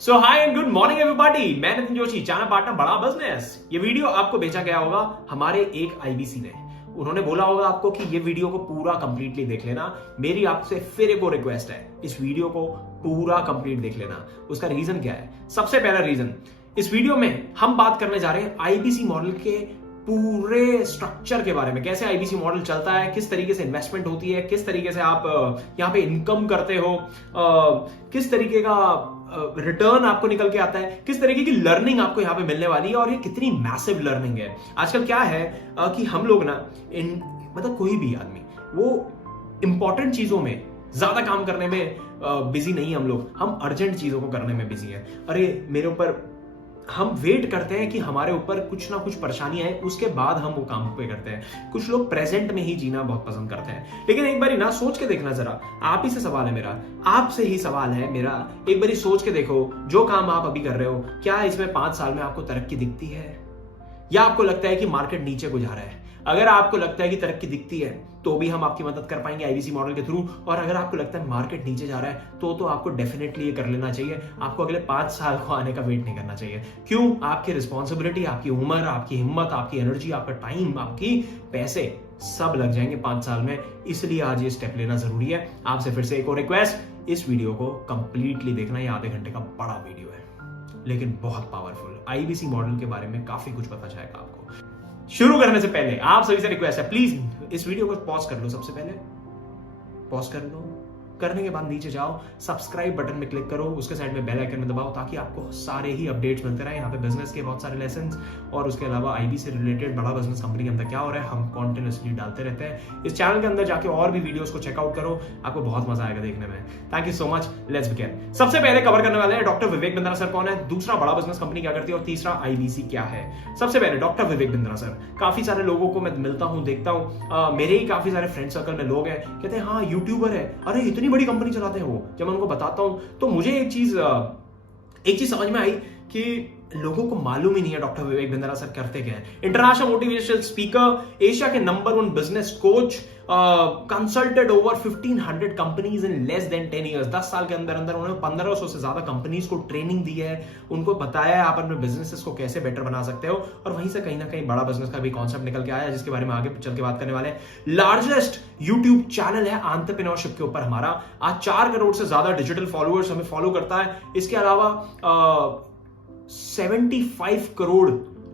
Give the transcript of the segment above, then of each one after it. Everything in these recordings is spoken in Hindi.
So high and good morning everybody, मैं नितिन जोशी, चाना पार्टनर बड़ा बिजनेस। ये वीडियो आपको भेजा गया होगा हमारे एक आईबीसी ने। उन्होंने बोला होगा आपको कि ये वीडियो को पूरा कंप्लीटली देख लेना। मेरी आपसे फिर एक और रिक्वेस्ट है, इस वीडियो को पूरा कंप्लीट देख लेना। उसका रीजन क्या है? सबसे पहला रीजन, इस वीडियो में हम बात करने जा रहे हैं आईबीसी मॉडल के पूरे स्ट्रक्चर के बारे में। कैसे आईबीसी मॉडल चलता है, किस तरीके से इन्वेस्टमेंट होती है, किस तरीके से आप यहाँ पे इनकम करते हो, किस तरीके का रिटर्न आपको निकल के आता है, किस तरीके की लर्निंग आपको यहाँ पे मिलने वाली है और ये कितनी मैसिव लर्निंग है। आजकल क्या है कि हम लोग ना मतलब कोई भी आदमी वो इंपॉर्टेंट चीजों में ज्यादा काम करने में बिजी नहीं है। हम अर्जेंट चीजों को करने में बिजी है। अरे मेरे ऊपर, हम वेट करते हैं कि हमारे ऊपर कुछ ना कुछ परेशानी आए, उसके बाद हम वो काम पे करते हैं। कुछ लोग प्रेजेंट में ही जीना बहुत पसंद करते हैं। लेकिन एक बारी ना सोच के देखना जरा, आप ही से सवाल है मेरा, आपसे ही सवाल है मेरा, एक बारी सोच के देखो, जो काम आप अभी कर रहे हो, क्या इसमें 5 साल में आपको तरक्की दिखती है, या आपको लगता है कि मार्केट नीचे को जा रहा है? अगर आपको लगता है कि तरक्की दिखती है तो भी हम आपकी मदद कर पाएंगे आईबीसी मॉडल के थ्रू। और अगर आपको लगता है मार्केट नीचे जा रहा है तो आपको डेफिनेटली ये कर लेना चाहिए। आपको अगले 5 साल को आने का वेट नहीं करना चाहिए। क्यों? आपकी रिस्पॉन्सिबिलिटी, आपकी उम्र, आपकी हिम्मत, आपकी एनर्जी, आपका टाइम, आपकी पैसे सब लग जाएंगे 5 साल में। इसलिए आज ये स्टेप लेना जरूरी है। आपसे फिर से एक और रिक्वेस्ट, इस वीडियो को कंप्लीटली देखना। ये आधे घंटे का बड़ा वीडियो है लेकिन बहुत पावरफुल। आईबीसी मॉडल के बारे में काफी कुछ पता चलेगा आपको। शुरू करने से पहले आप सभी से रिक्वेस्ट है, प्लीज इस वीडियो को पॉज कर लो। सबसे पहले पॉज कर लो। करने के बाद नीचे जाओ, सब्सक्राइब बटन में क्लिक करो, उसके साइड में बेल आइकन में दबाओ ताकि आपको सारे ही अपडेट्स मिलते रहे। यहाँ पे बिजनेस के बहुत सारे लेसन्स और उसके अलावा आईबी से रिलेटेड बड़ा बिजनेस कंपनी के अंदर क्या हो रहा है हम कॉन्टिन्यूसली डालते रहते हैं। इस चैनल के अंदर जाके और भी वीडियोस को चेकआउट करो, आपको बहुत मजा आएगा देखने में। Thank you so much. Let's begin. सबसे पहले कवर करने वाले हैं डॉक्टर विवेक बिंद्रा सर कौन है, दूसरा बड़ा बिजनेस कंपनी क्या करती है और तीसरा आईबीसी क्या है। सबसे पहले डॉक्टर विवेक बिंद्रा सर, काफी सारे लोगों को मैं मिलता हूँ, देखता हूँ, मेरे ही काफी सारे फ्रेंड सर्कल में लोग हैं, कहते हैं हाँ यूट्यूबर है, अरे इतनी बड़ी कंपनी चलाते हैं वो। जब मैं उनको बताता हूं तो मुझे एक चीज समझ में आई कि लोगों को मालूम ही नहीं है डॉक्टर विवेक बिंद्रा सर करते क्या है। इंटरनेशनल मोटिवेशनल स्पीकर, एशिया के number 1 business coach, consulted over 1500 companies in less than 10 years. 10 साल के अंदर अंदर उन्होंने 1500 से ज्यादा कंपनीज को ट्रेनिंग दी है, उनको बताया है आप अपने बिजनेसेस को कैसे बेटर बना सकते हो। और वहीं से कहीं ना कहीं बड़ा बिजनेस का भी कॉन्सेप्ट निकल के आया है जिसके बारे में आगे चल के बात करने वाले हैं। लार्जेस्ट यूट्यूब चैनल है एंटरप्रेन्योरशिप के ऊपर हमारा। आज 4 करोड़ से ज्यादा डिजिटल फॉलोअर्स हमें फॉलो करता है। इसके अलावा 75 करोड़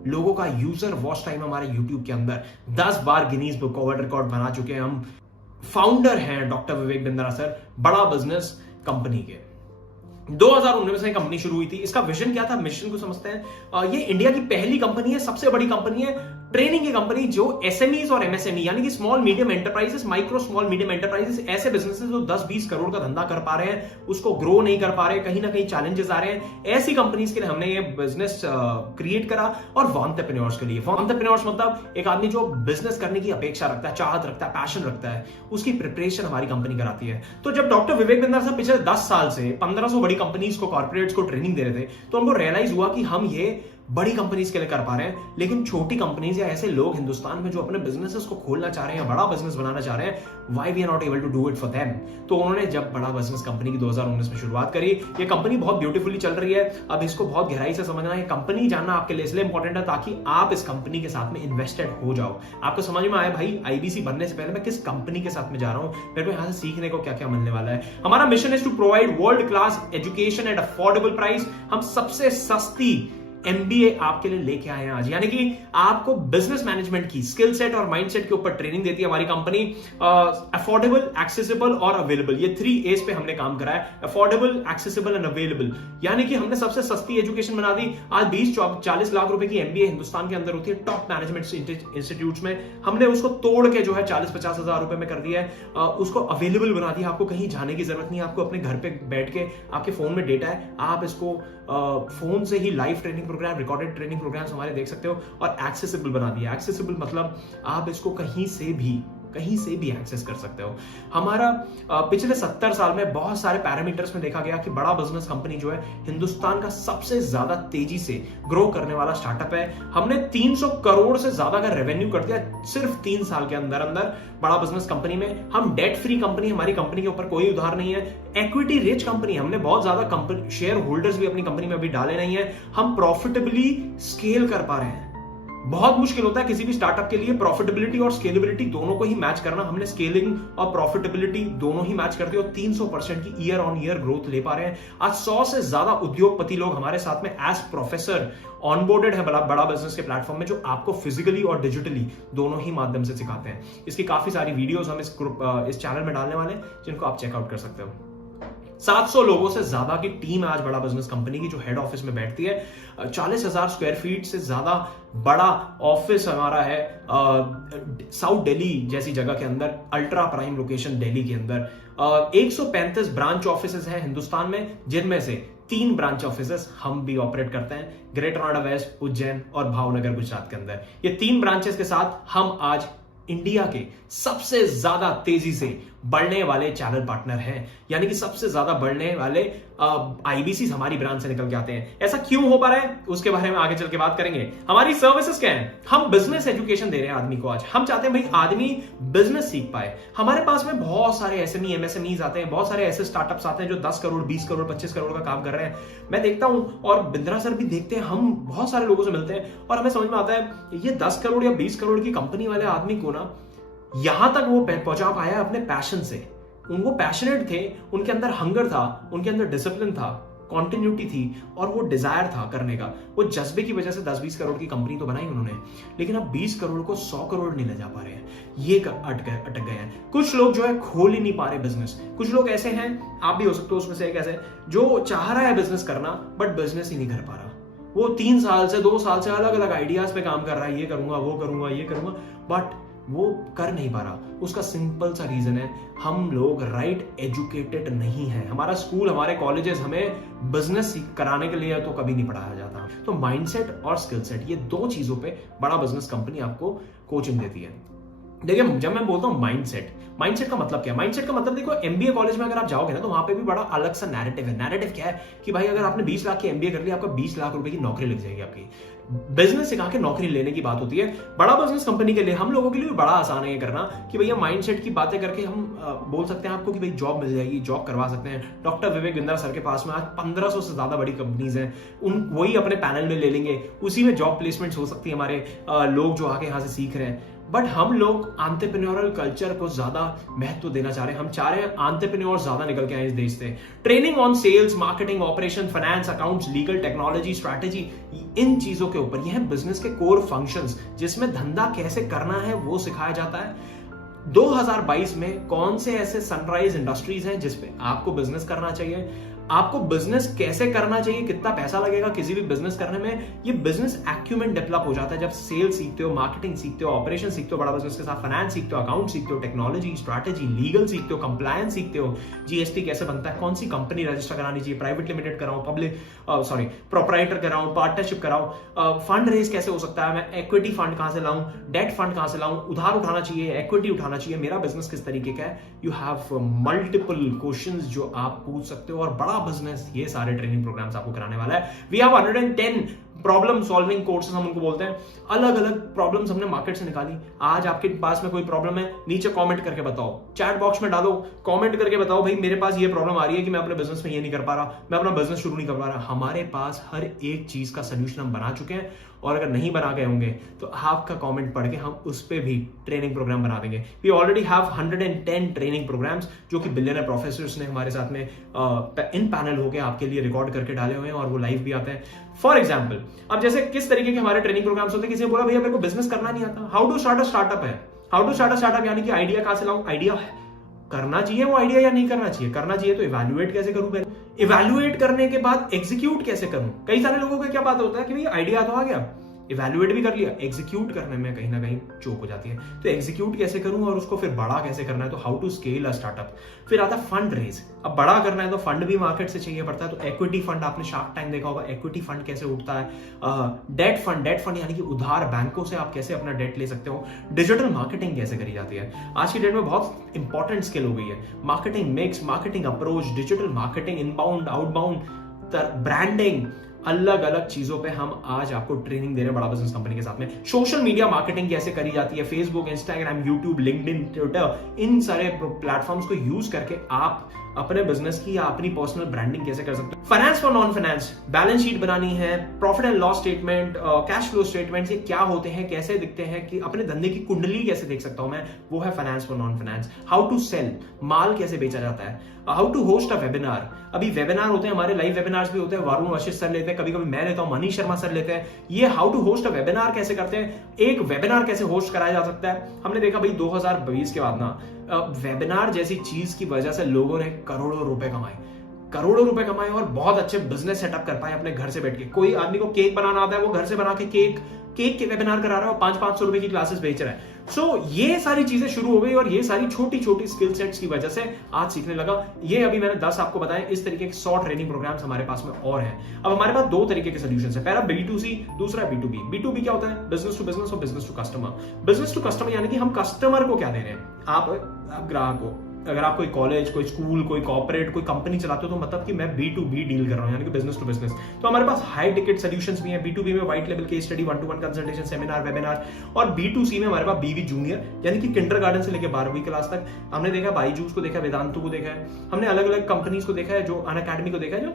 लोगों का यूजर वॉच टाइम हमारे YouTube के अंदर, 10 बार गिनीज बुक वर्ल्ड रिकॉर्ड बना चुके हैं हम। फाउंडर हैं डॉक्टर विवेक बिंद्रा सर बड़ा बिजनेस कंपनी के। 2019 में कंपनी शुरू हुई थी। इसका विजन क्या था, मिशन को समझते हैं। ये इंडिया की पहली कंपनी है, सबसे बड़ी कंपनी है, ट्रेनिंग की कंपनी जो एसएमईज और एमएसएमई यानी कि small medium enterprises, micro small medium enterprises, ऐसे बिजनेसेस जो 10-20 करोड़ का धंधा कर पा रहे हैं, उसको ग्रो नहीं कर पा रहे, कहीं ना कहीं चैलेंजेस आ रहे हैं, ऐसी कंपनीज के लिए हमने ये बिजनेस क्रिएट करा। और एंटरप्रेन्योर्स के लिए, एंटरप्रेन्योर्स मतलब एक आदमी जो बिजनेस करने की अपेक्षा रखता है, चाहत रखता है, पैशन रखता है, उसकी प्रिपरेशन हमारी कंपनी कराती है। तो जब डॉक्टर विवेक बिंद्रा साहब पिछले 10 साल से 1500 बड़ी कंपनीज को, कॉर्पोरेट्स को ट्रेनिंग दे रहे थे, तो उनको रियलाइज हुआ कि हम ये बड़ी कंपनीज के लिए कर पा रहे हैं, लेकिन छोटी कंपनीज या ऐसे लोग हिंदुस्तान में जो अपने बिजनेसेस को खोलना चाह रहे हैं, बड़ा बिजनेस बनाना चाह रहे हैं, why we are not able to do it for them. तो उन्होंने जब बड़ा बिजनेस कंपनी की 2019 में शुरुआत करी, ये कंपनी बहुत ब्यूटीफुली चल रही है। अब इसको बहुत गहराई से समझना है, कंपनी जानना आपके लिए इसलिए इंपॉर्टेंट है ताकि आप इस कंपनी के साथ में इन्वेस्टेड हो जाओ। आपको समझ में आया भाई आईबीसी बनने से पहले मैं किस कंपनी के साथ में जा रहा हूं, मेरे को यहां से सीखने को क्या क्या मिलने वाला है। हमारा mission is to provide world class education at affordable price. हम सबसे सस्ती एमबीए आपके लिए लेके आए हैं आज, यानी कि आपको बिजनेस मैनेजमेंट की स्किल सेट और माइंडसेट के ऊपर ट्रेनिंग देती है हमारी कंपनी। अफोर्डेबल, एक्सेसिबल और अवेलेबल, ये 3 A's पे हमने काम करा है। अफोर्डेबल, एक्सेसिबल एंड अवेलेबल, यानी कि हमने सबसे सस्ती एजुकेशन बना दी। आज 20-40 लाख रुपए की एमबीए हिंदुस्तान के अंदर होती है टॉप मैनेजमेंट इंस्टीट्यूट्स में, हमने उसको तोड़ के जो है 40-50 हजार रुपए में कर दिया है। उसको अवेलेबल बना दिया, आपको कहीं जाने की जरूरत नहीं है, आपको अपने घर पे बैठ के आपके फोन में डेटा है, आप इसको फोन से ही live training program, recorded training programs हमारे देख सकते हो। और एक्सेसिबल बना दिया। एक्सेसिबल मतलब आप इसको कहीं से भी कहीं से भी एक्सेस कर सकते हो। हमारा पिछले 70 साल में बहुत सारे पैरामीटर्स में देखा गया कि बड़ा बिजनेस कंपनी जो है हिंदुस्तान का सबसे ज्यादा तेजी से ग्रो करने वाला स्टार्टअप है। हमने 300 करोड़ से ज्यादा का रेवेन्यू कर दिया सिर्फ 3 साल के अंदर अंदर बड़ा बिजनेस कंपनी में। हम डेट फ्री कंपनी, हमारी कंपनी के ऊपर कोई उधार नहीं है। इक्विटी रिच कंपनी, हमने बहुत ज्यादा शेयर होल्डर्स भी अपनी कंपनी में अभी डाले नहीं है। हम प्रॉफिटेबली स्केल कर पा रहे हैं। बहुत मुश्किल होता है किसी भी स्टार्टअप के लिए प्रॉफिटेबिलिटी और स्केलेबिलिटी दोनों को ही मैच करना। हमने स्केलिंग और प्रॉफिटेबिलिटी दोनों ही मैच करते हो। 300% की ईयर ऑन ईयर ग्रोथ ले पा रहे हैं। आज 100 से ज्यादा उद्योगपति लोग हमारे साथ में एज प्रोफेसर ऑनबोर्डेड है बड़ा बिजनेस के प्लेटफॉर्म में, जो आपको फिजिकली और डिजिटली दोनों ही माध्यम से सिखाते हैं। इसकी काफी सारी वीडियोस हम इस चैनल में डालने वाले हैं, जिनको आप चेकआउट कर सकते हो। 700 लोगों से ज्यादा की टीम है आज बड़ा बिजनेस कंपनी की, जो हेड ऑफिस में बैठती है। 40,000 स्क्वायर फीट से ज्यादा बड़ा ऑफिस हमारा है साउथ दिल्ली जैसी जगह के अंदर, अल्ट्रा प्राइम लोकेशन दिल्ली के अंदर। 135 ब्रांच ऑफिसेस हैं हिंदुस्तान में, जिनमें से 3 ब्रांच ऑफिसेस हम भी ऑपरेट करते हैं, ग्रेटर नोएडा वेस्ट, उज्जैन और भावनगर गुजरात के अंदर। ये 3 ब्रांचेस के साथ हम आज इंडिया के सबसे ज्यादा तेजी से बढ़ने वाले चैनल पार्टनर हैं। यानी कि सबसे ज्यादा बढ़ने वाले आईबीसी हमारी ब्रांच से निकल के आते हैं। ऐसा क्यों हो पा रहा है उसके बारे में आगे चल के बात करेंगे। हमारी सर्विसेज क्या है? हम बिजनेस एजुकेशन दे रहे हैं आदमी को। आज हम चाहते हैं भाई आदमी बिजनेस सीख पाए। हमारे पास में बहुत सारे एसएमई एमएसएमईज आते हैं, बहुत सारे ऐसे स्टार्टअप्स आते हैं जो 10 करोड़ 20 करोड़ 25 करोड़ का काम कर रहे हैं। मैं देखता हूं और बिंद्रा सर भी देखते हैं, हम बहुत सारे लोगों से मिलते हैं और हमें समझ में आता है ये 10 करोड़ या 20 करोड़ की कंपनी वाले आदमी को ना यहां तक वो पहुंचा पाया अपने पैशन से। उनको पैशनेट थे, उनके अंदर हंगर था, उनके अंदर डिसिप्लिन था, कॉन्टिन्यूटी थी और वो डिजायर था करने का। वो जज्बे की वजह से 10-20 करोड़ की कंपनी तो बनाई उन्होंने, लेकिन अब 20 करोड़ को 100 करोड़ नहीं ले जा पा रहे हैं। ये अटक गए हैं। कुछ लोग जो है खोल ही नहीं पा रहे बिजनेस। कुछ लोग ऐसे हैं, आप भी हो सकते हो उसमें से एक ऐसे, जो चाह रहा है बिजनेस करना बट बिजनेस ही नहीं कर पा रहा। वो 3 साल से 2 साल से अलग अलग आइडियाज पे काम कर रहा है, ये करूंगा वो करूंगा ये करूंगा, बट वो कर नहीं पा रहा। उसका सिंपल सा रीजन है, हम लोग राइट एजुकेटेड नहीं है। हमारा स्कूल, हमारे कॉलेजेस हमें बिजनेस कराने के लिए तो कभी नहीं पढ़ाया जाता। तो माइंडसेट और स्किल सेट, ये 2 चीजों पे बड़ा बिजनेस कंपनी आपको कोचिंग देती है। देखिए, जब मैं बोलता हूं माइंडसेट का मतलब क्या है? माइंडसेट का मतलब देखो, एमबीए कॉलेज में अगर आप जाओगे ना तो वहां पे भी बड़ा अलग सा नैरेटिव है। नैरेटिव क्या है कि भाई अगर आपने 20 लाख की एमबीए कर ली, आपका 20 लाख रुपए की नौकरी लग जाएगी। आपकी बिजनेस सिखा के नौकरी लेने की बात होती है। बड़ा बिजनेस कंपनी के लिए, हम लोगों के लिए भी बड़ा आसान है ये करना कि भैया माइंडसेट की बातें करके हम बोल सकते हैं आपको कि भाई जॉब मिल जाएगी, जॉब करवा सकते हैं। डॉक्टर विवेक बिंद्रा सर के पास में आज 1500 से ज्यादा बड़ी कंपनीज हैं, वही अपने पैनल में ले लेंगे, उसी में जॉब प्लेसमेंट हो सकती है हमारे लोग जो आके यहाँ से सीख रहे हैं। बट हम लोग एंटरप्रेन्योरल कल्चर को ज्यादा महत्व देना चाह रहे हैं। हम चाह रहे हैं एंटरप्रेन्योर ज्यादा निकल के आए इस देश से। Training on sales, marketing, operation, finance, accounts, legal, technology, strategy, इन चीजों के ऊपर, ये है बिजनेस के कोर फंक्शंस, जिसमें धंधा कैसे करना है वो सिखाया जाता है। 2022 में कौन से ऐसे सनराइज इंडस्ट्रीज हैं जिसपे आपको बिजनेस करना चाहिए, आपको बिजनेस कैसे करना चाहिए, कितना पैसा लगेगा किसी भी बिजनेस करने में। ये बिजनेस एक्यूमेंट डेवलप हो जाता है जब सेल्स सीखते हो, मार्केटिंग सीखते हो, ऑपरेशन सीखते हो, बड़ा बिजनेस के साथ फाइनेंस सीखते हो, अकाउंट सीखते हो, टेक्नोलॉजी, स्ट्रैटेजी, लीगल सीखते हो, कंप्लायंस सीखते हो, जीएसटी कैसे बनता है, कौन सी कंपनी रजिस्टर करानी चाहिए, प्राइवेट लिमिटेड कराऊं, प्रोप्राइटर कराऊं, पार्टनरशिप कराऊं, फंड रेज कैसे हो सकता है, मैं इक्विटी फंड कहां से लाऊं, डेट फंड कहां से लाऊं, उधार उठाना चाहिए, इक्विटी उठाना चाहिए, मेरा बिजनेस किस तरीके का है। यू हैव मल्टीपल क्वेश्चंस जो आप पूछ सकते हो और बड़ा बिजनेस ये सारे ट्रेनिंग प्रोग्राम्स आपको कराने वाला है। We have 110 problem solving courses, हम उनको बोलते हैं। अलग अलग प्रॉब्लम्स हमने मार्केट से निकाली। आज आपके पास में कोई प्रॉब्लम है, नीचे कमेंट करके बताओ, चैट बॉक्स में डालो, कमेंट करके बताओ भाई मेरे पास ये प्रॉब्लम आ रही है कि मैं अपने बिजनेस में ये नहीं कर पा रहा, मैं अपना बिजनेस शुरू नहीं कर पा रहा। हमारे पास हर एक चीज का सोल्यूशन हम बना चुके हैं, और अगर नहीं बना गए होंगे तो आपका कमेंट पढ़ के हम उस पर भी ट्रेनिंग प्रोग्राम बना देंगे। We already have 110 training programs जो कि बिलियनर प्रोफेसर्स ने हमारे साथ में इन पैनल होकर आपके लिए रिकॉर्ड करके डाले हुए हैं, और वो लाइव भी आते हैं। फॉर एग्जाम्पल, अब जैसे किस तरीके के हमारे ट्रेनिंग प्रोग्राम्स होते हैं, किसी ने बोला भैया मेरे को बिजनेस करना नहीं आता, how to start a startup है। How to start a startup यानी कि आइडिया कहां से लाऊं, आइडिया करना चाहिए वो आइडिया या नहीं करना चाहिए, करना चाहिए तो इवैल्यूएट कैसे करूं, पहले इवैल्यूएट करने के बाद एग्जीक्यूट कैसे करूं। कई सारे लोगों का क्या बात होता है कि भाई आइडिया तो आ गया, इवैल्यूएट भी कर लिया, एग्जीक्यूट करने में कहीं ना कहीं चूक हो जाती है। तो एग्जीक्यूट कैसे करूं और उसको फिर बड़ा कैसे करना है, तो how to scale a startup. फिर आता फंड रेज। अब बड़ा करना है तो फंड भी मार्केट से चाहिए पड़ता है। तो इक्विटी फंड, आपने शार्क टैंक देखा होगा, इक्विटी फंड कैसे उठता है। डेट फंड यानी कि उधार, बैंकों से आप कैसे अपना डेट ले सकते हो। डिजिटल मार्केटिंग कैसे करी जाती है, आज की डेट में बहुत इंपॉर्टेंट स्किल हो गई है। Marketing mix, marketing approach, digital marketing, inbound outbound, branding, अलग अलग चीजों पे हम आज आपको ट्रेनिंग दे रहे हैं बड़ा बिजनेस कंपनी के साथ में। सोशल मीडिया मार्केटिंग कैसे करी जाती है, Facebook, Instagram, YouTube, LinkedIn, Twitter, इन सारे प्लेटफॉर्म्स को यूज करके आप अपने बिजनेस की या अपनी पर्सनल ब्रांडिंग कैसे कर सकते हो। Finance for non finance, balance sheet बनानी है, profit and loss statement, cash flow statement, ये क्या होते हैं, कैसे दिखते हैं, कि अपने धंधे की कुंडली कैसे देख सकता हूं मैं, वो है finance for non finance. How to sell, माल कैसे बेचा जाता है। How to host a webinar, अभी वेबिनार होते हैं हमारे, लाइव वेबिनार्स भी होते हैं, वरुण वशिष्ठ सर लेते हैं, कभी कभी मैं लेता हूं, मनीष शर्मा सर लेते हैं। ये how to host a webinar कैसे करते हैं, एक वेबिनार कैसे होस्ट कराया जा सकता है। हमने देखा भाई 2020 के बाद ना वेबिनार जैसी चीज की वजह से लोगों ने करोड़ों रुपए कमाए और बहुत अच्छे बिजनेस सेटअप कर पाए अपने घर से बैठ के। कोई आदमी को केक बनाना आता है, वो घर से बना के केक के वेबिनार करा रहा है और 500-500 रुपए की क्लासेस बेच रहा है। सो ये सारी चीजें शुरू हो गई और ये सारी छोटी छोटी स्किल सेट्स की वजह से आज सीखने लगा। ये अभी मैंने 10 आपको बताया, इस तरीके के 100 ट्रेनिंग प्रोग्राम्स हमारे पास में और हैं। अब हमारे पास 2 तरीके के सोल्यूशन है, पहला B2C, दूसरा B2B। B2B क्या होता है, बिजनेस टू बिजनेस और business to customer. Business to customer यानी कि हम कस्टमर को क्या दे रहे हैं, आप ग्राहक को। अगर आप कोई कॉलेज, कोई स्कूल, कोई कॉर्पोरेट, कोई कंपनी चलाते हो तो मतलब कि मैं B2B डील कर रहा हूं, यानी कि बिजनेस टू बिजनेस। तो हमारे पास हाई टिकट सॉल्यूशंस भी हैं। B2B में white level case study, 1-to-1 consultation, seminar, webinar. और B2C में हमारे पास BV जूनियर, यानी कि किंडरगार्टन से लेकर 12वीं क्लास तक। हमने देखा बाईजूस को देखा, वेदांतु को देखा है, हमने अलग अलग कंपनीज को देखा है, जो अनअकैडमी को देखा है, जो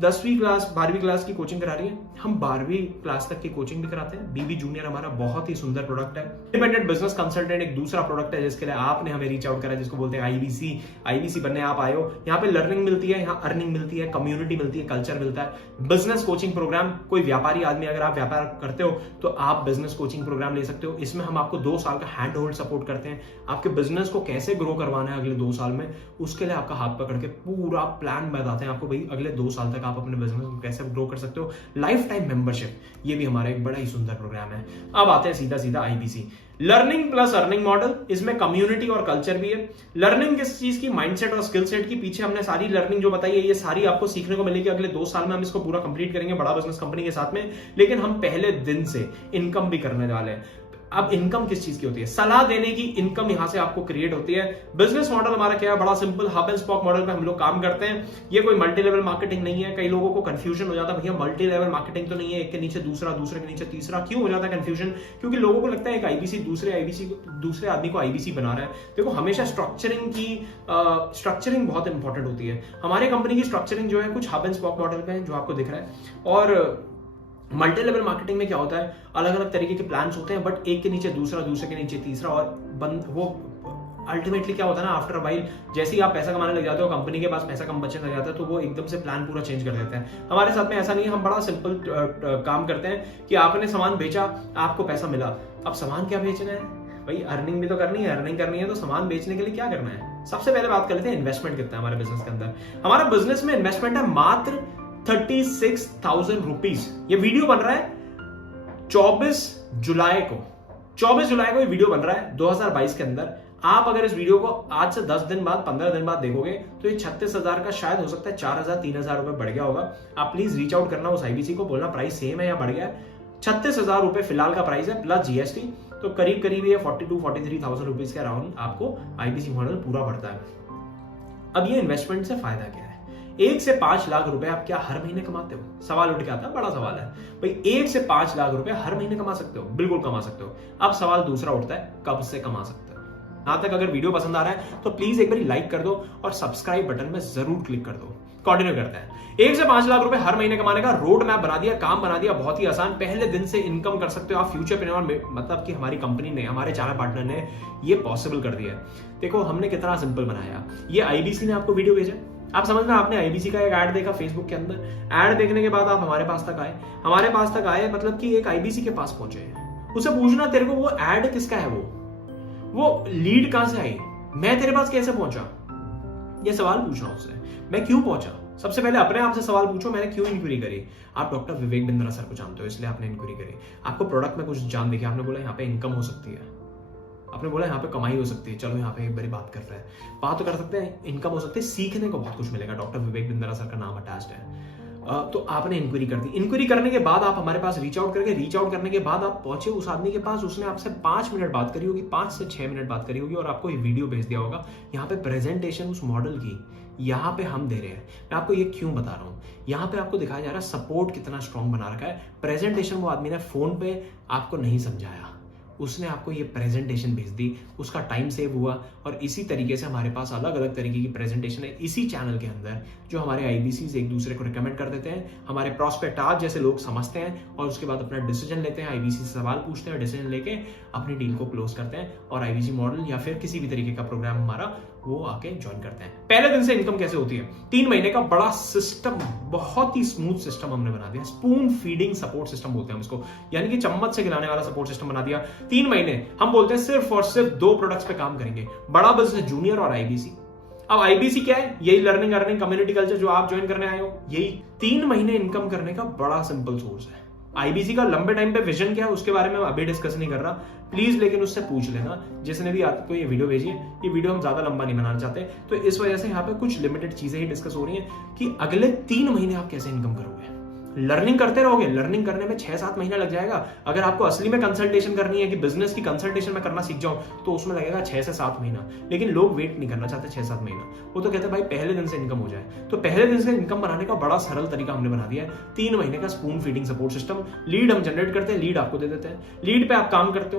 10वीं क्लास 12वीं क्लास की कोचिंग करा रही है। हम 12वीं क्लास तक की कोचिंग भी कराते हैं। BV जूनियर हमारा बहुत ही सुंदर प्रोडक्ट है। इंडिपेंडेंट बिजनेस कंसल्टेंट एक दूसरा प्रोडक्ट है जिसके लिए आपने हमें रीच आउट करा, जिसको बोलते हैं IBC बनने आप आए हो। यहाँ पे लर्निंग मिलती है, यहाँ अर्निंग मिलती है, कम्युनिटी मिलती है, कल्चर मिलता है। बिजनेस कोचिंग प्रोग्राम, कोई व्यापारी आदमी अगर आप व्यापार करते हो तो आप बिजनेस कोचिंग प्रोग्राम ले सकते हो। इसमें हम आपको 2 साल का हैंड होल्ड सपोर्ट करते हैं। आपके बिजनेस को कैसे ग्रो करवाना है अगले 2 साल में, उसके लिए आपका हाथ पकड़ के पूरा प्लान बताते हैं आपको, भाई अगले 2 साल तक आप अपने बिजनेस को कैसे ग्रो कर सकते हो। लाइफ टाइम मेंबरशिप, ये भी हमारा एक बड़ा ही सुंदर प्रोग्राम है। अब आते हैं सीधा सीधा IBC, learning plus earning model. इसमें कम्युनिटी और कल्चर भी है। लर्निंग किस चीज की, माइंडसेट और स्किल सेट की। पीछे हमने सारी लर्निंग जो बताई है, ये सारी आपको सीखने को मिलेगी। अगले 2 साल में हम इसको पूरा कंप्लीट करेंगे बड़ा बिजनेस कंपनी के साथ में। लेकिन हम पहले दिन से इनकम भी करने वाले हैं। अब इनकम किस चीज की होती है, सलाह देने की इनकम यहां से आपको क्रिएट होती है। बिजनेस मॉडल हमारा क्या है, बड़ा simple, hub and spoke model पे हम लोग काम करते हैं। ये कोई मल्टी लेवल मार्केटिंग नहीं है। कई लोगों को कंफ्यूजन हो जाता है, भैया मल्टी लेवल मार्केटिंग तो नहीं है, एक के नीचे दूसरा, दूसरे के नीचे तीसरा, क्यों हो जाता है कंफ्यूजन? क्योंकि लोगों को लगता है एक IBC दूसरे आदमी को IBC बना रहा है। देखो हमेशा स्ट्रक्चरिंग बहुत इंपॉर्टेंट होती है। हमारी कंपनी की स्ट्रक्चरिंग जो है कुछ हब एंड स्पॉक मॉडल पे है, जो आपको दिख रहा है। और मल्टी लेवल मार्केटिंग में क्या होता है, अलग अलग तरीके के प्लान्स होते हैं, बट एक के नीचे दूसरा, दूसरे के नीचे तीसरा, और वो अल्टीमेटली क्या होता है ना, आफ्टर वाइल जैसे ही आप पैसा कमाने लग जाते हो, कंपनी के पास पैसा कम बचने लग जाता है, तो वो एकदम से प्लान पूरा चेंज कर देते हैं। हमारे साथ में ऐसा नहीं है। हम बड़ा सिंपल काम करते हैं कि आपने सामान बेचा, आपको पैसा मिला। अब सामान क्या बेचना है भाई, अर्निंग भी तो करनी है। अर्निंग करनी है तो सामान बेचने के लिए क्या करना है, सबसे पहले बात कर लेते हैं इन्वेस्टमेंट कितना है हमारे बिजनेस के अंदर। हमारा बिजनेस में इन्वेस्टमेंट है मात्र 36,000 रुपीज। ये वीडियो बन रहा है 24 जुलाई को ये वीडियो बन रहा है 2022 के अंदर। आप अगर इस वीडियो को आज से 10 दिन बाद, 15 दिन बाद देखोगे तो ये 36,000 का शायद हो सकता है 4,000 3,000 रुपए बढ़ गया होगा। आप प्लीज रीच आउट करना उस IBC को, बोलना प्राइस सेम है या बढ़ गया है। 36,000 रुपए फिलहाल का प्राइस है प्लस GST, तो करीब ये 42-43,000 रुपीज के अराउंड आपको IBC मॉडल पूरा पड़ता है। अब ये इन्वेस्टमेंट से फायदा क्या है, 1 से 5 लाख रुपए आप क्या हर महीने कमाते हो? सवाल उठ के आता है, बड़ा सवाल है भाई। 1 से 5 लाख रुपए हर महीने कमा सकते हो? बिल्कुल कमा सकते हो। अब सवाल दूसरा उठता है, कब से कमा सकते हो? यहां तक अगर वीडियो पसंद आ रहा है तो प्लीज एक बार लाइक कर दो और सब्सक्राइब बटन में जरूर क्लिक कर दो। कंटिन्यू करते हैं। 1 से 5 लाख रुपए हर महीने कमाने का रोड मैप बना दिया, काम बना दिया, बहुत ही आसान। पहले दिन से इनकम कर सकते हो आप। फ्यूचरप्रेन्योर मतलब कि हमारी कंपनी ने, हमारे चैनल पार्टनर ने ये पॉसिबल कर दिया है। देखो हमने कितना सिंपल बनाया। ये IBC ने आपको वीडियो भेजा, आप समझना, आपने IBC का एक ऐड देखा फेसबुक के अंदर। ऐड देखने के बाद आप हमारे पास तक आए मतलब कि एक IBC के पास पहुंचे। उसे पूछना तेरे को वो ऐड किसका है, वो लीड कहां से आई, मैं तेरे पास कैसे पहुंचा, ये सवाल पूछना उससे। मैं क्यों पहुंचा, सबसे पहले अपने आप से सवाल पूछो, मैंने क्यों इंक्वायरी करी। आप डॉक्टर विवेक बिंद्रा सर को जानते हो, इसलिए आपने इंक्वायरी करी। आपको प्रोडक्ट में कुछ जान देखी, आपने बोला यहाँ पे इनकम हो सकती है, आपने बोला यहाँ पे कमाई हो सकती है, चलो यहाँ पे एक बारी बात कर रहे हैं, बात तो कर सकते हैं, इनकम हो सकती है, सीखने को बहुत कुछ मिलेगा, डॉक्टर विवेक बिंद्रा सर का नाम अटैच्ड है। तो आपने इंक्वायरी कर दी। इंक्वायरी करने के बाद आप हमारे पास रीच आउट करके, रीच आउट करने के बाद आप पहुंचे उस आदमी के पास, उसने आपसे 5 मिनट बात करी होगी, 5 से 6 मिनट बात करी होगी और आपको ये वीडियो भेज दिया होगा। यहाँ पे प्रेजेंटेशन उस मॉडल की यहाँ पे हम दे रहे हैं। मैं आपको ये क्यों बता रहा हूँ, यहाँ पे आपको दिखाया जा रहा है सपोर्ट कितना स्ट्रॉन्ग बना रखा है। प्रेजेंटेशन वो आदमी ने फोन पे आपको नहीं समझाया, उसने आपको ये प्रेजेंटेशन भेज दी, उसका टाइम सेव हुआ। और इसी तरीके से हमारे पास अलग अलग तरीके की प्रेजेंटेशन है इसी चैनल के अंदर, जो हमारे आईबीसी एक दूसरे को रिकमेंड कर देते हैं। हमारे प्रॉस्पेक्ट आज जैसे लोग समझते हैं और उसके बाद अपना डिसीजन लेते हैं, आईबीसी से सवाल पूछते हैं, डिसीजन लेके अपनी डील को क्लोज करते हैं और आईबीसी मॉडल या फिर किसी भी तरीके का प्रोग्राम हमारा वो आके ज्वाइन करते हैं। पहले दिन से इनकम कैसे होती है, 3 महीने का बड़ा सिस्टम, बहुत ही स्मूथ सिस्टम हमने बना दिया। स्पून फीडिंग सपोर्ट सिस्टम बोलते हैं हम इसको, यानी कि चम्मच से खिलाने वाला सपोर्ट सिस्टम बना दिया। 3 महीने हम बोलते हैं सिर्फ और सिर्फ 2 प्रोडक्ट्स पे काम करेंगे, बड़ा बिजनेस जूनियर और आईबीसी। अब आईबीसी क्या है, यही लर्निंग अर्निंग कम्युनिटी कल्चर जो आप ज्वाइन करने आए हो, यही 3 महीने इनकम करने का बड़ा सिंपल सोर्स है। आईबीसी का लंबे टाइम पे विजन क्या है उसके बारे में मैं अभी डिस्कस नहीं कर रहा, प्लीज लेकिन उससे पूछ लेना जिसने भी आपको ये वीडियो भेजी है। ये वीडियो हम ज्यादा लंबा नहीं बनाना चाहते, तो इस वजह से यहाँ पे कुछ लिमिटेड चीजें ही डिस्कस हो रही हैं कि अगले 3 महीने आप कैसे इनकम करोगे। लर्निंग करते रहोगे, लर्निंग करने में 6-7 महीना लग जाएगा। अगर आपको असली में कंसल्टेशन करनी है कि बिजनेस की कंसल्टेशन में करना सीख जाऊं, तो उसमें लगेगा 6 से 7 महीना। लेकिन लोग वेट नहीं करना चाहते 6-7 महीना, वो तो कहते हैं भाई पहले दिन से इनकम हो जाए। तो पहले दिन से इनकम बनाने का बड़ा सरल तरीका हमने बना दिया है, 3 महीने का spoon feeding support system. Lead हम जनरेट करते हैं, लीड आपको दे देते हैं, लीड पे आप काम करते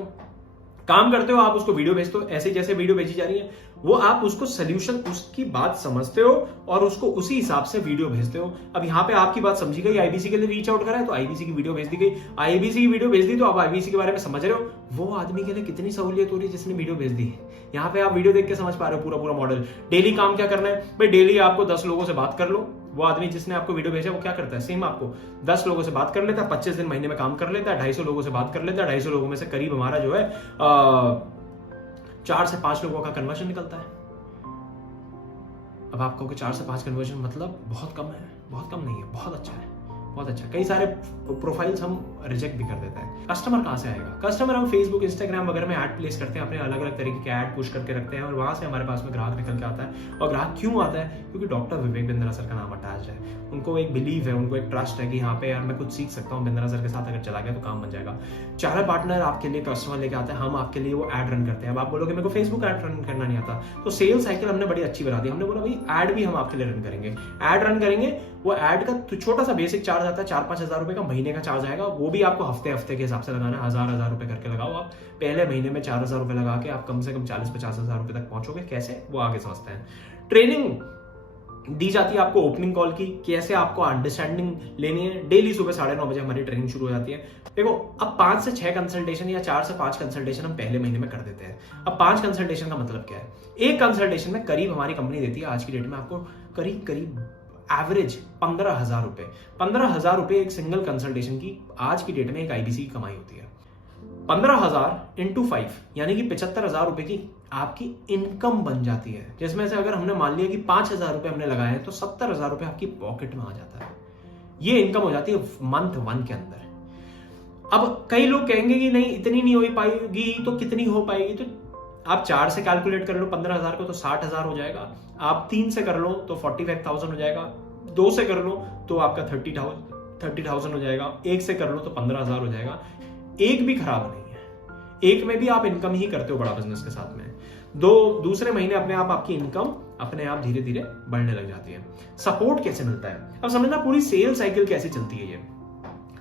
हो, आप उसको वीडियो भेजते हो, ऐसे जैसे वीडियो भेजी जा रही है वो आप उसको सोल्यूशन, उसकी बात समझते हो और उसको उसी हिसाब से वीडियो भेजते हो। अब यहाँ पे आपकी बात समझी गई, आईबीसी के लिए रीच आउट करा है तो आईबीसी की वीडियो भेज दी गई, आईबीसी की वीडियो भेज दी तो आप आईबीसी के बारे में समझ रहे हो। वो आदमी के लिए कितनी सहूलियत हो रही है जिसने वीडियो भेज दी है। यहाँ पे आप वीडियो देख के समझ पा रहे हो पूरा मॉडल। डेली काम क्या करना है भाई, डेली आपको 10 लोगों से बात कर लो। वो आदमी जिसने आपको वीडियो भेजा वो क्या करता है, सेम आपको 10 लोगों से बात कर लेता है, 25 दिन महीने में काम कर लेता है, 250 लोगों से बात कर लेता है। 250 लोगों में से करीब हमारा जो है 4 से 5 लोगों का कन्वर्जन निकलता है। अब आप कहोगे 4 से 5 कन्वर्जन मतलब बहुत कम है, बहुत कम नहीं है, बहुत अच्छा है, बहुत अच्छा। कई सारे प्रोफाइल्स हम रिजेक्ट भी कर देते हैं। कस्टमर कहां से आएगा, कस्टमर हम फेसबुक इंस्टाग्राम वगैरह में ऐड प्लेस करते हैं, अपने अलग अलग तरीके के ऐड पुश करके रखते हैं और वहां से हमारे पास में ग्राहक निकल के आता है। और ग्राहक क्यों आता है, क्योंकि डॉक्टर विवेक बिंद्रा सर का नाम अटैच है। उनको एक बिलीव है, उनको एक ट्रस्ट है कि यहाँ पे यार मैं कुछ सीख सकता हूँ, बिंद्रा सर के साथ अगर चला गया तो काम बन जाएगा। चैनल पार्टनर आपके लिए कस्टमर लेके आता है, हम आपके लिए वो ऐड रन करते हैं। अब आप बोलोगे मेरे को फेसबुक ऐड रन करना नहीं आता, तो सेल साइकिल हमने बड़ी अच्छी बना दी। हमने बोला भाई ऐड भी हम आपके लिए रन करेंगे, ऐड रन करेंगे। वो ऐड का छोटा सा बेसिक चार्ज आता है, 4-5 हजार रुपए का महीने का चार्ज आएगा। वो भी आपको हफ्ते के हिसाब से लगाना है, 1000 रुपए करके लगाओ। आप पहले महीने में 4000 रुपए लगा के आप कम से कम 40-50 हजार रुपए तक पहुंचोगे। कैसे, वो आगे समझते हैं। ट्रेनिंग दी जाती है आपको ओपनिंग कॉल की, कैसे आपको अंडरस्टैंडिंग लेनी है। डेली सुबह 9:30 बजे हमारी ट्रेनिंग शुरू हो जाती है। देखो अब 5 से 6 कंसल्टेशन या 4 से 5 कंसल्टेशन हम पहले महीने में कर देते हैं। अब 5 कंसल्टेशन का मतलब क्या है, एक कंसल्टेशन में करीब हमारी कंपनी देती है आज की डेट में आपको करीब एवरेज 15,000 रुपए। 15,000 रुपए एक सिंगल कंसल्टेशन की आज की डेट में एक आईबीसी की कमाई होती है। 15,000 इंटू 5 यानी कि 75,000 रुपए की आपकी इनकम बन जाती है, जिसमें से अगर हमने मान लिया कि 5,000 रुपए हमने लगाए हैं तो 70,000 रुपए आपकी पॉकेट में आ जाता है। ये इनकम हो जाती है मंथ 1 के अंदर। अब कई लोग कहेंगे कि नहीं इतनी नहीं हो पाएगी, तो कितनी हो पाएगी, तो आप 4 से कैलकुलेट कर लो 15,000 को तो 60,000 हो जाएगा। आप 3 से कर लो तो 45,000 हो जाएगा। 2 से कर लो तो आपका 30,000 हो जाएगा। 1 से कर लो तो 15,000 हो जाएगा। एक भी खराब नहीं है, एक में भी आप इनकम ही करते हो बड़ा बिजनेस के साथ में। दूसरे महीने अपने आप आपकी इनकम अपने आप धीरे धीरे बढ़ने लग जाती है। सपोर्ट कैसे मिलता है, अब समझना पूरी सेल साइकिल कैसे चलती है। ये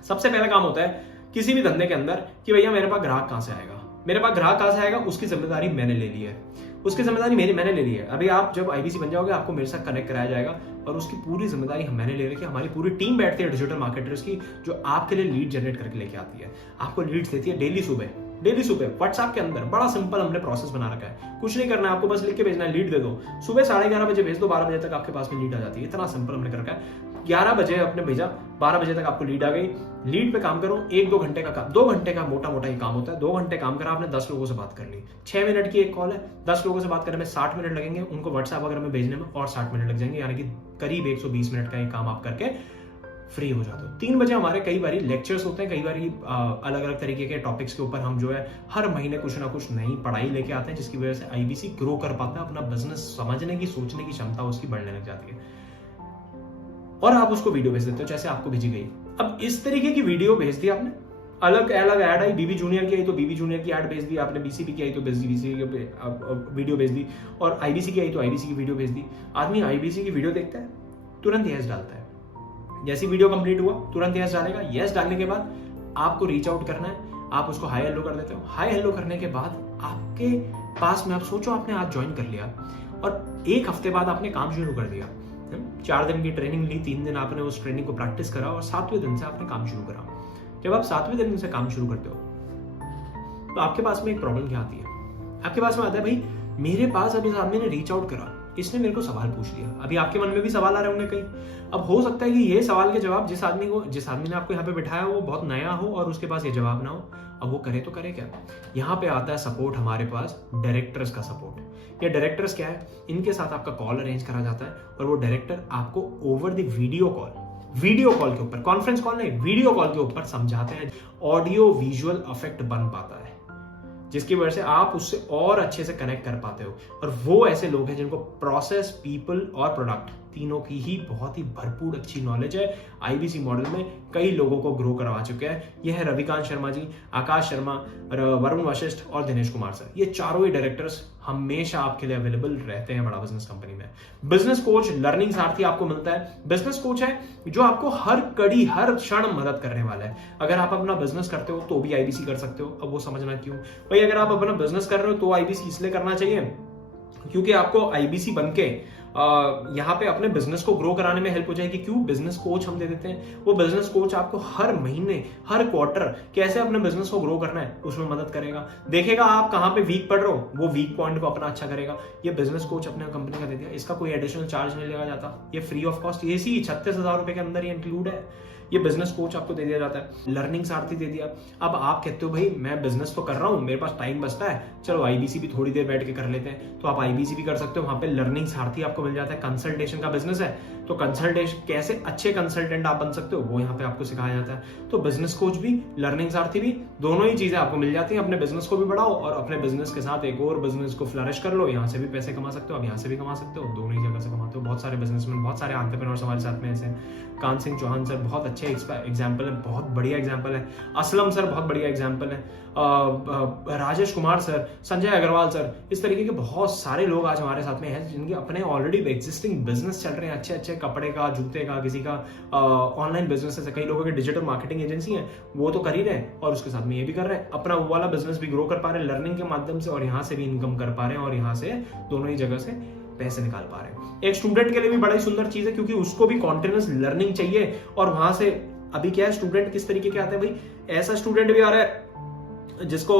सबसे पहला काम होता है किसी भी धंधे के अंदर कि भैया मेरे पास ग्राहक कहां से आएगा, मेरे पास ग्राहक कहां से आएगा, उसकी जिम्मेदारी मैंने ले ली है, उसकी जिम्मेदारी मैंने ले ली है। अभी आप जब आईबीसी बन जाओगे आपको मेरे साथ कनेक्ट कराया जाएगा और उसकी पूरी जिम्मेदारी मैंने ले रखी है। हमारी पूरी टीम बैठती है डिजिटल मार्केटर्स की, जो आपके लिए लीड जनरेट करके लेके आती है। आपको लीड्स देती है डेली सुबह व्हाट्सएप के अंदर। बड़ा सिंपल हमने प्रोसेस बना रखा है, कुछ नहीं करना है आपको, बस लिख के भेजना है, लीड दे दो। सुबह 11:30 बजे भेज दो, 12 बजे तक आपके पास में लीड आ जाती है। इतना सिंपल हमने कर रखा है। 11 बजे अपने भेजा, 12 बजे तक आपको लीड आ गई, लीड पे काम करो, 1-2 घंटे का काम, 2 घंटे का मोटा मोटा ही काम होता है, 2 घंटे काम करा आपने, 10 लोगों से बात कर ली, 6 मिनट की एक कॉल है, 10 लोगों से बात करने में 60 मिनट लगेंगे, उनको व्हाट्सएप वगैरह में भेजने में और 60 मिनट लग जाएंगे, यानी कि करीब 120 मिनट का ये काम आप करके फ्री हो जाते हो। 3 बजे हमारे कई बारी लेक्चर्स होते हैं, कई बारी अलग अलग तरीके के टॉपिक्स के ऊपर हम जो है हर महीने कुछ ना कुछ नई पढ़ाई लेके आते हैं, जिसकी वजह से आईबीसी ग्रो कर पाता है, अपना बिजनेस समझने की, सोचने की क्षमता उसकी बढ़ने लग जाती है, और आप उसको वीडियो भेज देते हो जैसे आपको भेजी गई। अब इस तरीके की वीडियो भेज दी आपने, अलग अलग ऐड आई, बीबी जूनियर की आई तो बीबी जूनियर की ऐड भेज दी आपने, बीसीबी की आई तो बीसीबी की वीडियो भेज दी, और आईबीसी की आई तो आईबीसी की वीडियो भेज दी। आदमी आईबीसी की वीडियो देखता है, तुरंत यस डालता है, जैसी वीडियो कंप्लीट हुआ तुरंत यस डालेगा। यस डालने के बाद आपको रीच आउट करना है, आप उसको हाई हेलो कर देते हो। हाई हेलो करने के बाद आपके पास में, आप सोचो आपने आज ज्वाइन कर लिया और 1 हफ्ते बाद आपने काम शुरू कर दिया, 4 दिन की ट्रेनिंग ली, 3 दिन आपने उस ट्रेनिंग को प्रैक्टिस करा और 7वें दिन से आपने काम शुरू करा। जब आप 7वें दिन से काम शुरू करते हो तो आपके पास में एक प्रॉब्लम क्या आती है, आपके पास में आता है भाई मेरे पास अभी इस आदमी ने रीच आउट करा, इसने मेरे को सवाल पूछ लिया। अभी आपके मन में भी सवाल आ रहे होंगे कई। अब हो सकता है कि ये सवाल के जवाब जिस आदमी ने आपको यहाँ पे बिठाया वो बहुत नया हो और उसके पास ये जवाब ना हो। अब वो करे तो करे क्या? यहाँ पे आता है सपोर्ट, हमारे पास डायरेक्टर्स का सपोर्ट। ये डायरेक्टर्स क्या है, इनके साथ आपका कॉल अरेंज करा जाता है और वो डायरेक्टर आपको ओवर द वीडियो कॉल के ऊपर, कॉन्फ्रेंस कॉल नहीं, वीडियो कॉल के ऊपर समझाते हैं। ऑडियो विजुअल इफेक्ट बन पाता है जिसकी वजह से आप उससे और अच्छे से कनेक्ट कर पाते हो। और वो ऐसे लोग हैं जिनको प्रोसेस, पीपल और प्रोडक्ट तीनों की ही बहुत ही भरपूर अच्छी नॉलेज है। आईबीसी मॉडल में कई लोगों को ग्रो करवा चुके हैं। ये है रविकांत शर्मा जी, आकाश शर्मा, वरुण वशिष्ठ और दिनेश कुमार सर। ये चारों ही डायरेक्टर्स हमेशा आपके लिए अवेलेबल रहते हैं बड़ा बिजनेस कंपनी में। बिजनेस कोच, लर्निंग सारथी आपको मिलता है। बिजनेस कोच है जो आपको हर कड़ी, हर क्षण मदद करने वाला है। अगर आप अपना बिजनेस करते हो तो भी आईबीसी कर सकते हो। अब वो समझना क्यों भाई, अगर आप अपना बिजनेस कर रहे हो तो आईबीसी इसलिए करना चाहिए क्योंकि आपको आईबीसी बनके यहाँ पे अपने बिजनेस को ग्रो कराने में हेल्प हो जाएगी। क्यों? बिजनेस कोच हम दे देते हैं। वो बिजनेस कोच आपको हर महीने, हर क्वार्टर कैसे अपने बिजनेस को ग्रो करना है उसमें मदद करेगा। देखेगा आप कहाँ पे वीक पड़ रहे हो, वो वीक पॉइंट को अपना अच्छा करेगा। ये बिजनेस कोच अपने कंपनी का दे दिया, इसका कोई एडिशनल चार्ज नहीं लिया जाता, ये फ्री ऑफ कॉस्ट, ये 36,000 रुपए के अंदर ये इंक्लूड है। ये बिजनेस कोच आपको दे दिया जाता है। लर्निंग सारथी दे दिया। अब आप कहते हो भाई मैं बिजनेस तो कर रहा हूं, मेरे पास टाइम बचता है, चलो आईबीसी भी थोड़ी देर बैठ के कर लेते हैं, तो आप आईबीसी भी कर सकते हो। वहां पे लर्निंग सारथी आपको मिल जाता है। कंसल्टेशन का बिजनेस है तो कंसल्टेशन, कैसे अच्छे कंसल्टेंट आप बन सकते हो वो यहाँ पे आपको सिखाया जाता है। तो बिजनेस कोच भी, लर्निंग सारथी भी, दोनों ही चीजें आपको मिल जाती हैं। अपने बिजनेस को भी बढ़ाओ और अपने बिजनेस के साथ एक और बिजनेस को फ्लरिश कर लो। यहाँ से भी पैसे कमा सकते हो, आप यहाँ से भी कमा सकते हो, दोनों ही जगह से कमाते हो। बहुत सारे बिजनेसमैन, बहुत सारे एंटरप्रेन्योर्स हमारे साथ में ऐसे। कान सिंह चौहान सर बहुत अच्छे एग्जाम्पल है, बहुत बढ़िया एग्जाम्पल है। असलम सर बहुत बढ़िया एग्जाम्पल है। राजेश कुमार सर, संजय अग्रवाल सर, इस तरीके के बहुत सारे लोग आज हमारे साथ में हैं जिनके अपने ऑलरेडी एग्जिस्टिंग बिजनेस चल रहे हैं, अच्छे अच्छे कपड़े का, जूते का, किसी का ऑनलाइन बिजनेस है। कई लोगों के डिजिटल मार्केटिंग एजेंसी है, वो तो कर ही रहे हैं और उसके साथ में ये भी कर रहे हैं। अपना वो वाला बिजनेस भी ग्रो कर पा रहे हैं लर्निंग के माध्यम से, और यहाँ से भी इनकम कर पा रहे हैं और यहाँ से दोनों ही जगह से पैसे निकाल पा रहे हैं। एक स्टूडेंट के लिए भी बड़ा ही सुंदर चीज है क्योंकि उसको भी कॉन्टिन्यूस लर्निंग चाहिए। और वहां से अभी क्या है, स्टूडेंट किस तरीके के आते हैं भाई, ऐसा स्टूडेंट भी आ रहा है जिसको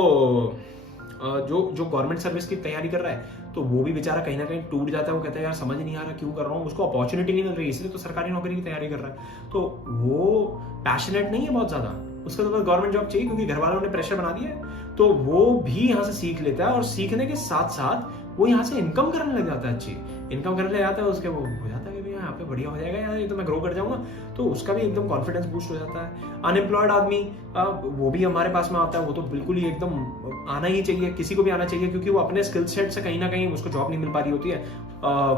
जो गवर्नमेंट सर्विस की तैयारी कर रहा है तो वो भी बेचारा कहीं ना कहीं टूट जाता है। वो कहता है यार समझ नहीं आ रहा क्यों कर रहा हूँ, उसको अपॉर्चुनिटी नहीं मिल रही इसलिए तो सरकारी नौकरी की तैयारी कर रहा है। तो वो पैशनेट नहीं है बहुत ज्यादा, उसको तो बस गवर्नमेंट जॉब चाहिए क्योंकि घर वालों ने प्रेशर बना दिया है। तो वो भी यहाँ से सीख लेता है और सीखने के साथ साथ वो यहाँ से इनकम करने लग जाता है, अच्छी इनकम करने लग जाता है। उसके वो हो जाता है कि यहाँ पे बढ़िया हो जाएगा यार, ये तो मैं ग्रो कर जाऊंगा, तो उसका भी एकदम कॉन्फिडेंस बूस्ट हो जाता है। अनएम्प्लॉयड आदमी वो भी हमारे पास में आता है, वो तो बिल्कुल ही एकदम आना ही चाहिए, किसी को भी आना चाहिए क्योंकि वो अपने स्किल सेट से कहीं ना कहीं उसको जॉब नहीं मिल पा रही होती है।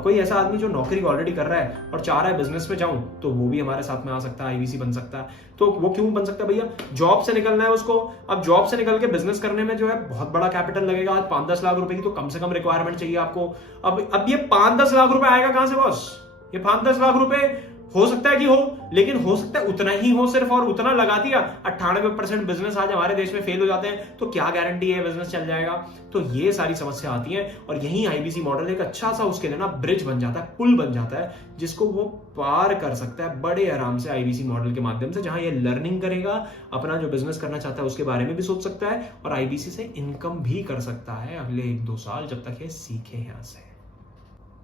कोई ऐसा आदमी जो नौकरी ऑलरेडी कर रहा है और चाह रहा है बिजनेस में जाऊं तो वो भी हमारे साथ में आ सकता है, आईबीसी बन सकता है। तो वो क्यों बन सकता है भैया, जॉब से निकलना है उसको। अब जॉब से निकल के बिजनेस करने में जो है बहुत बड़ा कैपिटल लगेगा, आज 5-10 लाख रुपए की तो कम से कम रिक्वायरमेंट चाहिए आपको। अब ये 5-10 लाख रुपए आएगा कहां से बॉस? ये 5-10 लाख रुपए हो सकता है कि हो, लेकिन हो सकता है उतना ही हो सिर्फ, और उतना लगा दिया। 98% बिजनेस आज हमारे देश में फेल हो जाते हैं, तो क्या गारंटी है बिजनेस चल जाएगा? तो ये सारी समस्या आती है और यही आईबीसी मॉडल एक अच्छा सा उसके लिए ना ब्रिज बन जाता है, पुल बन जाता है, जिसको वो पार कर सकता है बड़े आराम से आईबीसी मॉडल के माध्यम से, जहां ये लर्निंग करेगा, अपना जो बिजनेस करना चाहता है उसके बारे में भी सोच सकता है और आईबीसी से इनकम भी कर सकता है अगले 1-2 साल जब तक ये सीखे यहां से।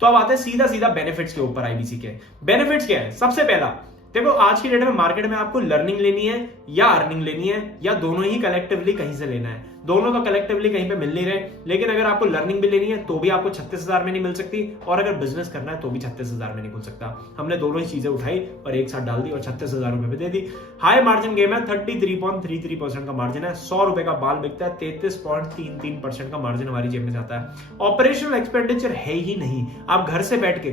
तो अब आते हैं सीधा बेनिफिट्स के ऊपर। आईबीसी के बेनिफिट्स क्या है? सबसे पहला, देखो आज की डेट में मार्केट में आपको लर्निंग लेनी है या अर्निंग लेनी है या दोनों ही कलेक्टिवली कहीं से लेना है। दोनों तो कलेक्टिवली कहीं पे मिल नहीं रहे, लेकिन अगर आपको लर्निंग भी लेनी है तो भी आपको 36,000 में नहीं मिल सकती, और अगर बिजनेस करना है तो भी 36,000 में नहीं खुल सकता। हमने दोनों ही चीजें उठाई और एक साथ डाल दी और 36,000 रुपए में दे दी। हाई मार्जिन गेम है, 33.33% का मार्जिन है, 100 रुपए का बाल बिकता है, 33.33% का मार्जिन हमारी जेब में जाता है। ऑपरेशनल एक्सपेंडिचर है ही नहीं, आप घर से बैठ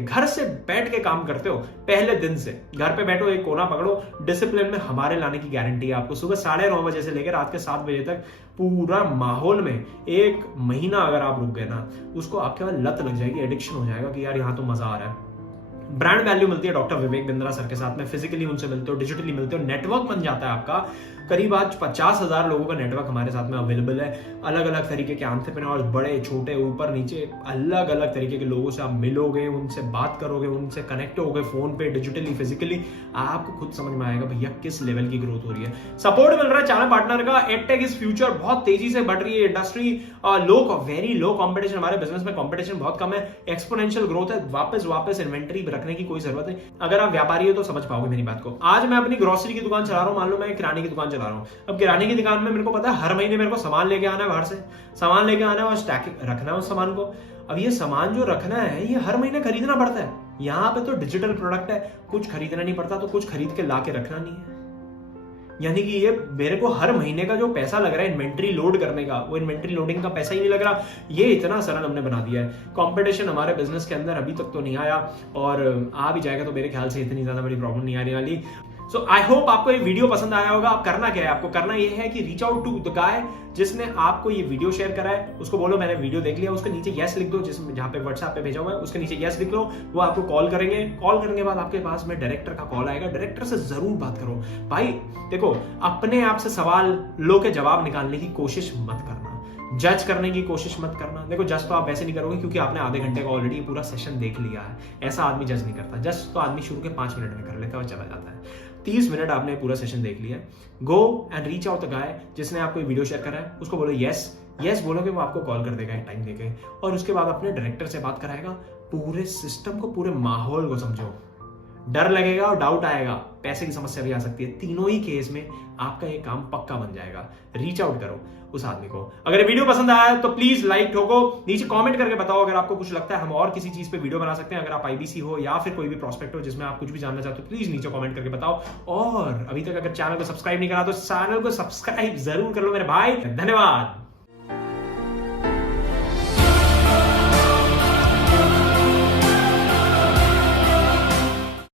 के काम करते हो। पहले दिन से घर पे बैठो, एक कोना पकड़ो, डिसिप्लिन में हमारे लाने की गारंटी है आपको। सुबह 9:30 बजे से लेकर रात के 7 बजे तक पूरा माहौल में 1 महीना अगर आप रुक गए ना, उसको आपके बाद लत लग जाएगी, एडिक्शन हो जाएगा कि यार यहां तो मजा आ रहा है। ब्रांड वैल्यू मिलती है डॉक्टर विवेक बिंद्रा सर के साथ में, फिजिकली उनसे मिलते हो, डिजिटली मिलते हो, नेटवर्क बन जाता है आपका। करीब आज 50,000 लोगों का नेटवर्क हमारे साथ में अवेलेबल है। अलग अलग तरीके के एंटरप्रेन्योर्स, बड़े छोटे ऊपर नीचे अलग अलग तरीके के लोगों से आप मिलोगे, उनसे बात करोगे, उनसे कनेक्ट होगे फोन पे, डिजिटली, फिजिकली। आपको खुद समझ में आएगा भैया किस लेवल की ग्रोथ हो रही है। सपोर्ट मिल रहा है चैनल पार्टनर का। एडटेक इज फ्यूचर, बहुत तेजी से बढ़ रही है इंडस्ट्री, वेरी लो कॉम्पिटिशन। हमारे बिजनेस में कॉम्पिटिशन बहुत कम है, एक्सपोनेंशियल ग्रोथ है। वापस इन्वेंट्री रखने की कोई जरूरत नहीं। अगर आप व्यापारी हो तो समझ पाओगे मेरी बात को। आज मैं अपनी ग्रोसरी की दुकान चला रहा हूं, मान लो मैं किराने की दुकान चला रहा हूं। अब किराने की दुकान में मेरे को पता है हर महीने मेरे को सामान लेके आना है, बाहर से सामान लेके आना है और स्टैक रखना है उस सामान को। अब ये सामान जो रखना है ये हर महीने खरीदना पड़ता है। यहां पे तो डिजिटल प्रोडक्ट है, कुछ खरीदना नहीं पड़ता, तो कुछ खरीद के लाके रखना नहीं है। यानी कि ये मेरे को हर महीने का जो पैसा लग रहा है इन्वेंट्री लोड करने का, वो इन्वेंट्री लोडिंग का पैसा ही नहीं लग रहा। ये इतना सरल हमने बना दिया है। कंपटीशन हमारे बिजनेस के अंदर अभी तक तो नहीं आया, और आ भी जाएगा तो मेरे ख्याल से इतनी ज्यादा बड़ी प्रॉब्लम नहीं आने वाली। सो आई होप आपको ये वीडियो पसंद आया होगा। आप करना क्या है, आपको करना ये है कि reach out to the guy जिसने आपको ये वीडियो शेयर करा है, उसको बोलो मैंने वीडियो देख लिया, उसके नीचे यस लिख दो, जिसमें जहां पे व्हाट्सएप पे भेजा हुआ है उसके नीचे यस लिख लो। वो आपको कॉल करेंगे, कॉल करने के बाद आपके पास में डायरेक्टर का कॉल आएगा। डायरेक्टर से जरूर बात करो भाई। देखो, अपने आप से सवाल लो के जवाब निकालने की कोशिश मत करना, जज करने की कोशिश मत करना। देखो, जज तो आप वैसे नहीं करोगे क्योंकि आपने आधे घंटे का ऑलरेडी पूरा सेशन देख लिया है। ऐसा आदमी जज नहीं करता। जज तो आदमी शुरू के 5 मिनट में कर लेता है और चला जाता है। 30 मिनट आपने पूरा सेशन देख लिया। Go and reach out the guy जिसने आपको वीडियो शेयर करा है, उसको बोलो यस बोलोगे, वो आपको कॉल कर देगा एक टाइम देके, और उसके बाद अपने डायरेक्टर से बात कराएगा। पूरे सिस्टम को, पूरे माहौल को समझो। डर लगेगा और डाउट आएगा, पैसे की समस्या भी आ सकती है। तीनों ही केस में आपका ये काम पक्का बन जाएगा। रीच आउट करो उस आदमी को। अगर वीडियो पसंद आया है तो प्लीज लाइक ठोको, नीचे कमेंट करके बताओ अगर आपको कुछ लगता है हम और किसी चीज पे वीडियो बना सकते हैं। अगर आप आईबीसी हो या फिर कोई भी प्रोस्पेक्ट हो जिसमें आप कुछ भी जानना चाहते हो, प्लीज नीचे कमेंट करके बताओ। और अभी तक अगर चैनल को सब्सक्राइब नहीं करा तो चैनल को सब्सक्राइब जरूर कर लो मेरे भाई। धन्यवाद।